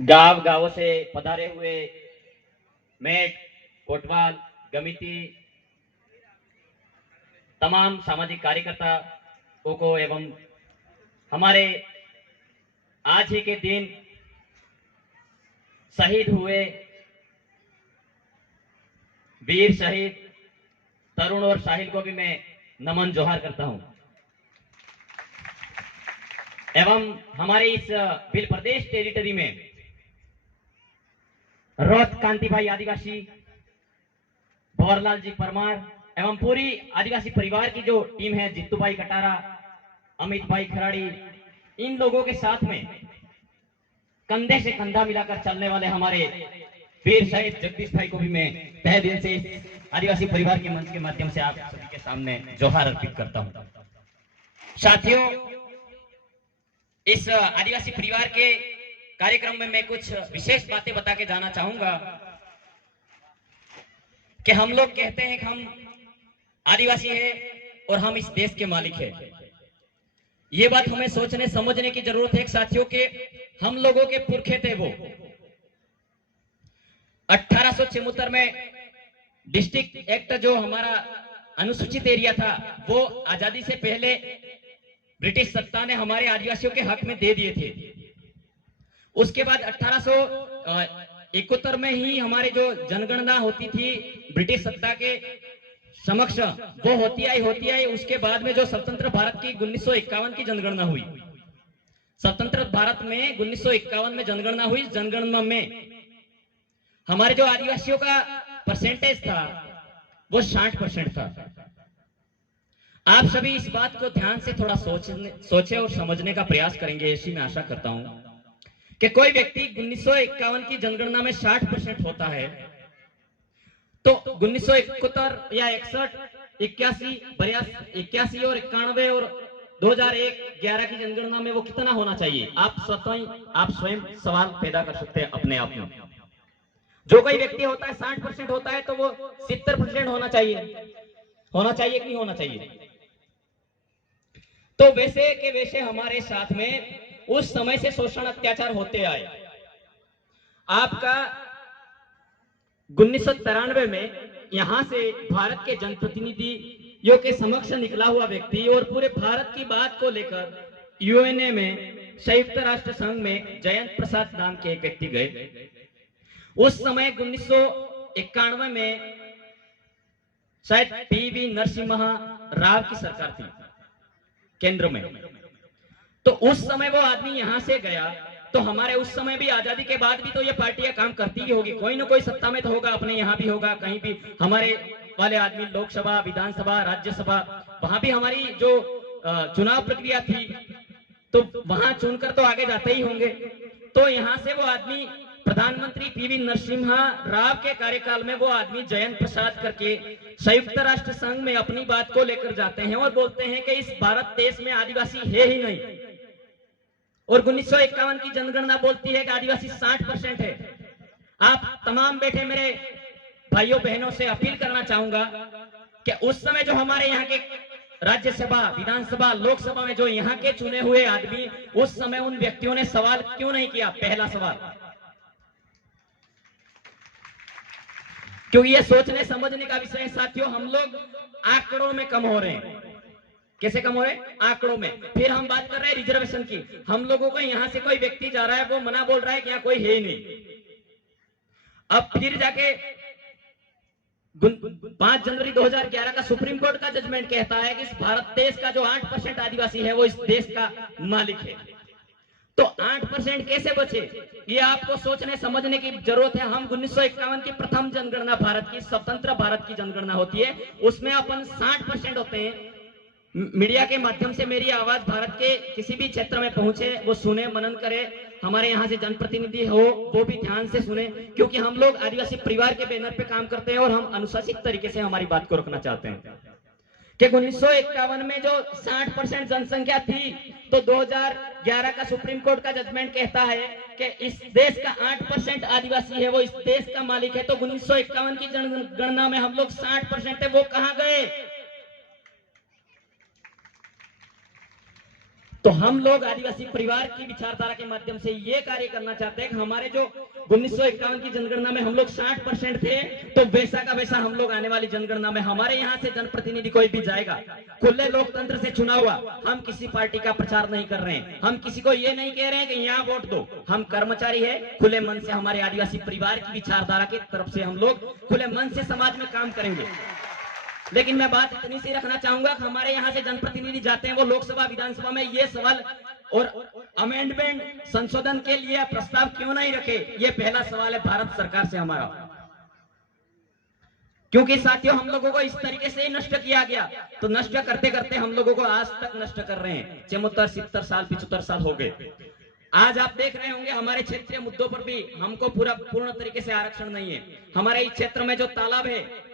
गांव गांवों से पधारे हुए मेट, कोटवाल, गमिती, तमाम सामाजिक कार्यकर्ताओं को एवं हमारे आज ही के दिन शहीद हुए वीर शहीद तरुण और साहिल को भी मैं नमन जोहार करता हूं। एवं हमारे इस बिल प्रदेश टेरिटरी में रोहत कांति भाई आदिवासी, भंवरलाल जी परमार एवं पूरी आदिवासी परिवार की जो टीम है, जित्तू भाई कटारा, अमित भाई खराड़ी, इन लोगों के साथ में कंधे से कंधा मिलाकर चलने वाले हमारे वीर शहीद जगदीश भाई को भी मैं तहे दिल से आदिवासी परिवार के मंच के माध्यम से आप सभी के सामने जोहार अर्पित करता हूं। साथियों, इस आदिवासी परिवार के कार्यक्रम में मैं कुछ विशेष बातें बता के जाना चाहूंगा कि हम लोग कहते हैं कि हम आदिवासी हैं और हम इस देश के मालिक हैं। ये बात हमें सोचने समझने की जरूरत है साथियों के हम लोगों के पुरखे थे वो 1876 में डिस्ट्रिक्ट एक्ट जो हमारा अनुसूचित एरिया था वो आजादी से पहले ब्रिटिश सत्ता ने हमारे आदिवासियों के हक में दे दिए थे। उसके बाद 1871 में ही हमारे जो जनगणना होती थी ब्रिटिश सत्ता के समक्ष वो होती आई। उसके बाद में जो स्वतंत्र भारत की 1951 की जनगणना हुई, स्वतंत्र भारत में 1951 में जनगणना हुई। जनगणना में हमारे जो आदिवासियों का परसेंटेज था वो 60% था। आप सभी इस बात को ध्यान से थोड़ा सोचे और समझने का प्रयास करेंगे, ऐसी मैं आशा करता हूं कि कोई व्यक्ति 1951 की जनगणना में 60% होता है तो 1971 या 61, 81, 81 और 91 और 2001-11 की जनगणना में वो कितना होना चाहिए? आप स्वयं सवाल पैदा कर सकते हैं अपने आप में। जो कोई व्यक्ति होता है 60% होता है तो वो 70% होना चाहिए कि नहीं होना चाहिए? तो वैसे के वैसे हमारे साथ में उस समय से शोषण अत्याचार होते आए। आपका 1993 में यहां से भारत के जनप्रतिनिधियों के समक्ष निकला हुआ व्यक्ति और पूरे भारत की बात को लेकर यूएनए में, संयुक्त राष्ट्र संघ में जयंत प्रसाद नाम के एक व्यक्ति गए। उस समय 1991 में शायद पीवी नरसिम्हा राव की सरकार थी केंद्र में। तो उस समय वो आदमी यहां से गया तो हमारे उस समय भी आजादी के बाद भी तो ये पार्टियां काम करती ही होगी, कोई ना कोई सत्ता में तो होगा, अपने यहाँ भी होगा, कहीं भी हमारे वाले आदमी लोकसभा, विधानसभा, राज्यसभा, वहां भी हमारी जो चुनाव प्रक्रिया थी तो वहां चुनकर तो आगे जाते ही होंगे। तो यहाँ से वो आदमी प्रधानमंत्री पीवी नरसिम्हा राव के कार्यकाल में वो आदमी जयंत प्रसाद करके संयुक्त राष्ट्र संघ में अपनी बात को लेकर जाते हैं और बोलते हैं कि इस भारत देश में आदिवासी है ही नहीं। और 1951 की जनगणना बोलती है कि आदिवासी 60% है। आप तमाम बैठे मेरे भाइयों बहनों से अपील करना चाहूंगा कि उस समय जो हमारे यहाँ के राज्यसभा, विधानसभा, लोकसभा में जो यहाँ के चुने हुए आदमी, उस समय उन व्यक्तियों ने सवाल क्यों नहीं किया? पहला सवाल, क्योंकि ये सोचने समझने का विषय है साथियों। हम लोग आंकड़ों में कम हो रहे हैं। कैसे कम हो रहे हैं? आंकड़ों में। फिर हम बात कर रहे हैं रिजर्वेशन की। हम लोगों को यहाँ से कोई व्यक्ति जा रहा है, वो मना बोल रहा है कि यहाँ कोई है ही नहीं। अब फिर जाके 5 जनवरी 2011 का सुप्रीम कोर्ट का जजमेंट कहता है कि इस भारत देश का जो 8% आदिवासी है वो इस देश का मालिक है। तो 8% कैसे बचे, ये आपको सोचने समझने की जरूरत है। हम 1951 की प्रथम जनगणना, भारत की स्वतंत्र भारत की जनगणना होती है, उसमें अपन 60% होते हैं। मीडिया के माध्यम से मेरी आवाज भारत के किसी भी क्षेत्र में पहुंचे, वो सुने, मनन करे, हमारे यहाँ से जनप्रतिनिधि हो वो भी ध्यान से सुने, क्योंकि हम लोग आदिवासी परिवार के बैनर पे काम करते हैं और हम अनुशासित तरीके से हमारी बात को रखना चाहते हैं कि 1951 में जो 60% जनसंख्या थी तो 2011 का सुप्रीम कोर्ट का जजमेंट कहता है कि इस देश का 8% आदिवासी है, वो इस देश का मालिक है। तो 1951 की जनगणना में हम लोग 60% थे, वो कहां गए? तो हम लोग आदिवासी परिवार की विचारधारा के माध्यम से ये कार्य करना चाहते हैं कि हमारे जो 1951 की जनगणना में हम लोग 60% थे, तो वैसा का वैसा हम लोग आने वाली जनगणना में हमारे यहाँ से जनप्रतिनिधि कोई भी जाएगा खुले लोकतंत्र से चुना हुआ। हम किसी पार्टी का प्रचार नहीं कर रहे हैं, हम किसी को ये नहीं कह रहे हैं कि यहाँ वोट दो। हम कर्मचारी है, खुले मन से हमारे आदिवासी परिवार की विचारधारा की तरफ से हम लोग खुले मन से समाज में काम करेंगे। लेकिन मैं बात इतनी सी रखना चाहूंगा कि हमारे यहाँ से जनप्रतिनिधि जाते हैं, वो लोकसभा विधानसभा में ये सवाल और अमेंडमेंट संशोधन के लिए प्रस्ताव क्यों नहीं रखे, ये पहला सवाल है भारत सरकार से हमारा। क्योंकि साथियों हम लोगों को इस तरीके से ही नष्ट किया गया, तो नष्ट करते करते हम लोगों को आज तक नष्ट कर रहे हैं। 74, 70 साल 75 साल हो गए। आज आप देख रहे होंगे हमारे क्षेत्रीय मुद्दों पर भी हमको पूर्ण तरीके से आरक्षण नहीं है। हमारे इस क्षेत्र में जो तालाब है,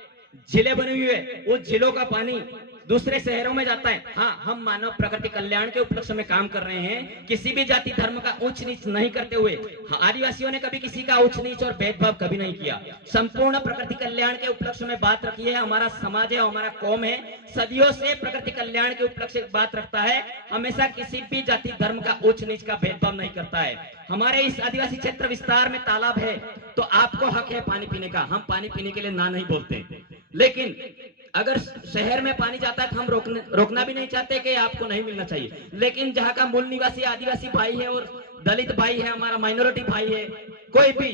झीलें बनी हुई है, उस झीलों का पानी दूसरे शहरों में जाता है। हाँ, हम मानव प्रकृति कल्याण के उपलक्ष्य में काम कर रहे हैं, किसी भी जाति धर्म का उच्च नीच नहीं करते हुए। आदिवासियों ने कभी किसी का उच्च नीच और भेदभाव कभी नहीं किया। संपूर्ण प्रकृति कल्याण के उपलक्ष्य में बात रखी है। हमारा समाज है, हमारा कौम है, सदियों से प्रकृति कल्याण के उपलक्ष्य में बात रखता है, हमेशा किसी भी जाति धर्म का उच्च नीच का भेदभाव नहीं करता है। हमारे इस आदिवासी क्षेत्र विस्तार में तालाब है, तो आपको हक है पानी पीने का। हम पानी पीने के लिए ना नहीं बोलते, लेकिन अगर शहर में पानी जाता है तो हम रोकना भी नहीं चाहते कि आपको नहीं मिलना चाहिए। लेकिन जहाँ का मूल निवासी आदिवासी भाई है और दलित भाई है, हमारा माइनॉरिटी भाई है, कोई भी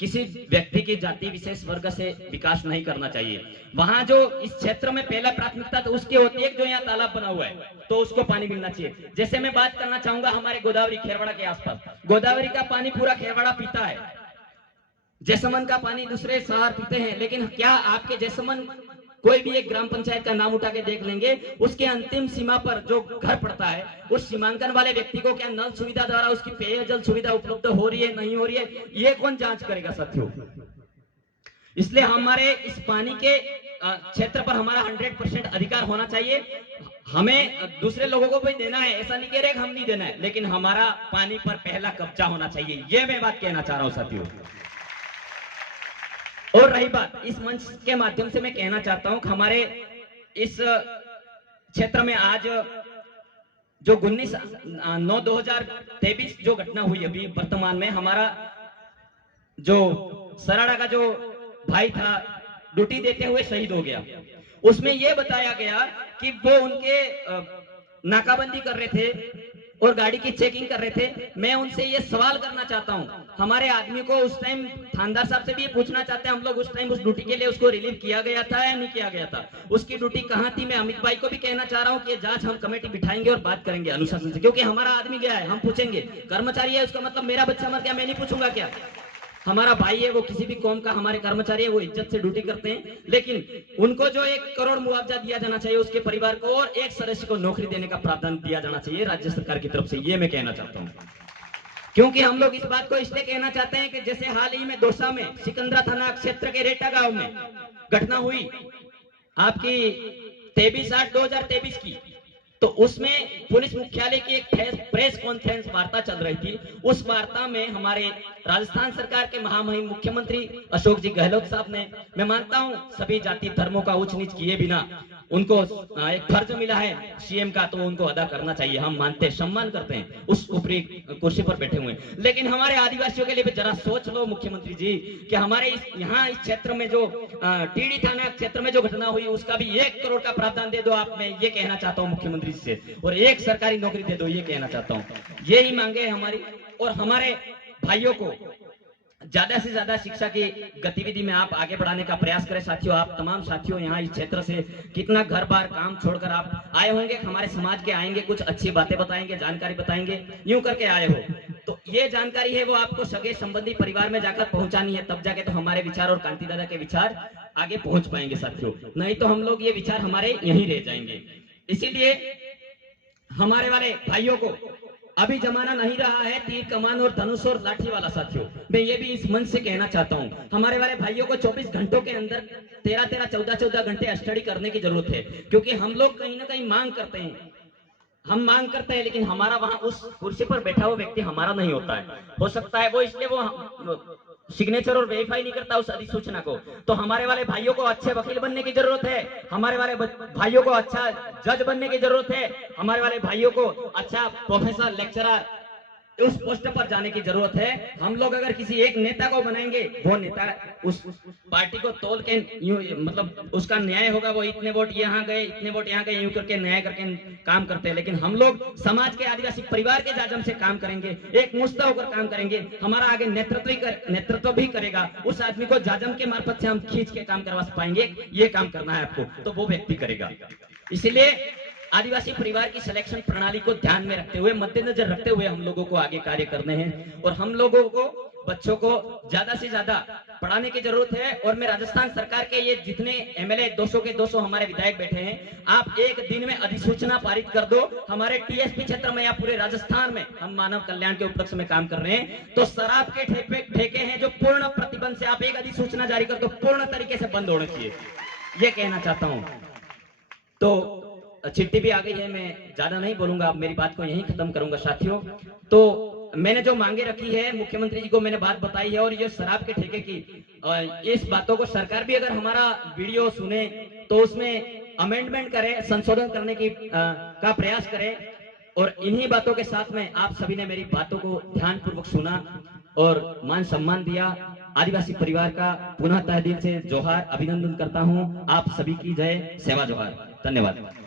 किसी व्यक्ति की जाति विशेष वर्ग से विकास नहीं करना चाहिए। वहां जो इस क्षेत्र में पहला प्राथमिकता तो उसकी होती है जो यहाँ तालाब बना हुआ है, तो उसको पानी मिलना चाहिए। जैसे मैं बात करना चाहूंगा हमारे गोदावरी खेरवाड़ा के आसपास, गोदावरी का पानी पूरा खेरवाड़ा पीता है, जैसमन का पानी दूसरे शहर पीते हैं। लेकिन क्या आपके जैसमन कोई भी एक ग्राम पंचायत का नाम उठा के देख लेंगे, उसके अंतिम सीमा पर जो घर पड़ता है, उस सीमांकन वाले व्यक्ति को क्या नल सुविधा द्वारा उसकी पेयजल सुविधा उपलब्ध हो रही है नहीं हो रही है, ये कौन जांच करेगा साथियों। इसलिए हमारे इस पानी के क्षेत्र पर हमारा 100% अधिकार होना चाहिए। हमें दूसरे लोगों को भी देना है, ऐसा नहीं कह रहे हम नहीं देना है, लेकिन हमारा पानी पर पहला कब्जा होना चाहिए। ये मैं बात कहना चाह रहा हूं साथियों। और रही बात, इस मंच के माध्यम से मैं कहना चाहता हूं कि हमारे इस क्षेत्र में आज जो 19/9/2023 जो घटना हुई अभी वर्तमान में, हमारा जो सराड़ा का जो भाई था ड्यूटी देते हुए शहीद हो गया। उसमें यह बताया गया कि वो उनके नाकाबंदी कर रहे थे और गाड़ी की चेकिंग कर रहे थे। मैं उनसे ये सवाल करना चाहता हूं, हमारे आदमी को उस टाइम थानेदार साहब से भी पूछना चाहते हैं हम लोग, उस टाइम उस ड्यूटी के लिए उसको रिलीव किया गया था या नहीं किया गया था, उसकी ड्यूटी कहां थी। मैं अमित भाई को भी कहना चाह रहा हूं कि ये जांच हम कमेटी बिठाएंगे और बात करेंगे अनुशासन से, क्योंकि हमारा आदमी गया है, हम पूछेंगे। कर्मचारी है, उसका मतलब मेरा बच्चा मर गया मैं नहीं पूछूंगा क्या। हमारा भाई है, वो किसी भी कौम का हमारे कर्मचारी है, वो इज्जत से ड्यूटी करते हैं, लेकिन उनको जो 1 करोड़ मुआवजा दिया जाना चाहिए उसके परिवार को, और एक सदस्य को नौकरी देने का प्रावधान दिया जाना चाहिए राज्य सरकार की तरफ से। ये मैं कहना चाहता हूं, क्योंकि हम लोग इस बात को इसलिए कहना चाहते हैं कि जैसे हाल ही में दौसा में सिकंदरा थाना क्षेत्र के रेटा गांव में घटना हुई आपकी 23/8/2023 की, तो उसमें पुलिस मुख्यालय की एक प्रेस कॉन्फ्रेंस वार्ता चल रही थी। उस वार्ता में हमारे राजस्थान सरकार के महामहिम मुख्यमंत्री अशोक जी गहलोत साहब ने, मैं मानता हूं सभी जाति धर्मों का उच्च नीच किए बिना उनको एक फर्ज मिला है सीएम का, तो उनको अदा करना चाहिए। हम मानते हैं, सम्मान करते हैं उस ऊपरी कुर्सी पर बैठे हुए। लेकिन हमारे आदिवासियों के लिए भी जरा सोच लो मुख्यमंत्री जी कि हमारे यहाँ इस क्षेत्र में जो टीडी थाना क्षेत्र में जो घटना हुई उसका भी 1 करोड़ का प्रावधान दे दो आप। मैं ये कहना चाहता हूँ मुख्यमंत्री जी से, और एक सरकारी नौकरी दे दो, ये कहना चाहता हूँ। यही मांगे हमारी। और हमारे भाइयों को ज्यादा से ज्यादा शिक्षा की गतिविधि में आप आगे बढ़ाने का प्रयास करें साथियों। आप तमाम साथियों यहाँ इस क्षेत्र से कितना घर बार काम छोड़कर आप आए होंगे, हमारे समाज के आएंगे, कुछ अच्छी बातें बताएंगे, जानकारी बताएंगे, यूं करके आए हो। तो ये जानकारी है वो आपको सगे संबंधी परिवार में जाकर पहुंचानी है, तब जाके तो हमारे विचार और कांति दादा के विचार आगे पहुंच पाएंगे साथियों। नहीं तो हम लोग ये विचार हमारे यहीं रह जाएंगे। इसीलिए हमारे वाले भाइयों को अभी जमाना नहीं रहा है तीर कमान और धनुष और लाठी वाला साथियों। मैं ये भी इस मंच से कहना चाहता हूँ, हमारे वाले भाइयों को 24 घंटों के अंदर 13-13, 14-14 घंटे स्टडी करने की जरूरत है। क्योंकि हम लोग कहीं ना कहीं मांग करते हैं, हम मांग करते हैं, लेकिन हमारा वहां उस कुर्सी पर बैठा हुआ व्यक्ति हमारा नहीं होता है। हो सकता है वो इसलिए वो सिग्नेचर और वेरीफाई नहीं करता उस अधिसूचना को, तो हमारे वाले भाइयों को अच्छे वकील बनने की जरूरत है, हमारे वाले भाइयों को अच्छा जज बनने की जरूरत है, हमारे वाले भाइयों को अच्छा प्रोफेसर लेक्चरर उस पोस्ट पर जाने की जरूरत है। हम लोग अगर किसी एक नेता को बनाएंगे, वो नेता उस पार्टी को तोल के मतलब उसका न्याय होगा, वो इतने वोट यहाँ गए, इतने वोट यहाँ गए, यूं करके न्याय करके काम करते हैं। लेकिन हम लोग समाज के आदिवासी परिवार के जाजम से काम करेंगे, एक मुस्ता होकर काम करेंगे, हमारा आगे नेतृत्व भी करेगा, उस आदमी को जाजम के मार्फत से हम खींच के काम करवा पाएंगे, ये काम करना है आपको, तो वो व्यक्ति करेगा। इसलिए आदिवासी परिवार की सिलेक्शन प्रणाली को ध्यान में रखते हुए, मद्देनजर रखते हुए हम लोगों को आगे कार्य करने हैं, और हम लोगों को बच्चों को ज्यादा से ज्यादा पढ़ाने की जरूरत है। और मैं राजस्थान सरकार के ये जितने एमएलए 200 के 200 हमारे विधायक बैठे हैं, आप एक दिन में अधिसूचना पारित कर दो। हमारे टीएसपी क्षेत्र में या पूरे राजस्थान में हम मानव कल्याण के उपलक्ष्य में काम कर रहे हैं, तो शराब के ठेके हैं जो पूर्ण प्रतिबंध से आप एक अधिसूचना जारी कर दो, पूर्ण तरीके से बंद होने चाहिए, ये कहना चाहता हूं। तो चिट्ठी भी आ गई है, मैं ज्यादा नहीं बोलूंगा, अब मेरी बात को यहीं खत्म करूंगा साथियों। तो मैंने जो मांगे रखी है, मुख्यमंत्री जी को मैंने बात बताई है, और ये शराब के ठेके की इस बातों को सरकार भी अगर हमारा वीडियो सुने तो उसमें अमेंडमेंट करे, संशोधन करने की का प्रयास करे। और इन्हीं बातों के साथ में आप सभी ने मेरी बातों को ध्यान पूर्वक सुना और मान सम्मान दिया। आदिवासी परिवार का पुनः तहे दिल से जोहार, अभिनंदन करता हूं। आप सभी की जय, सेवा जोहार, धन्यवाद।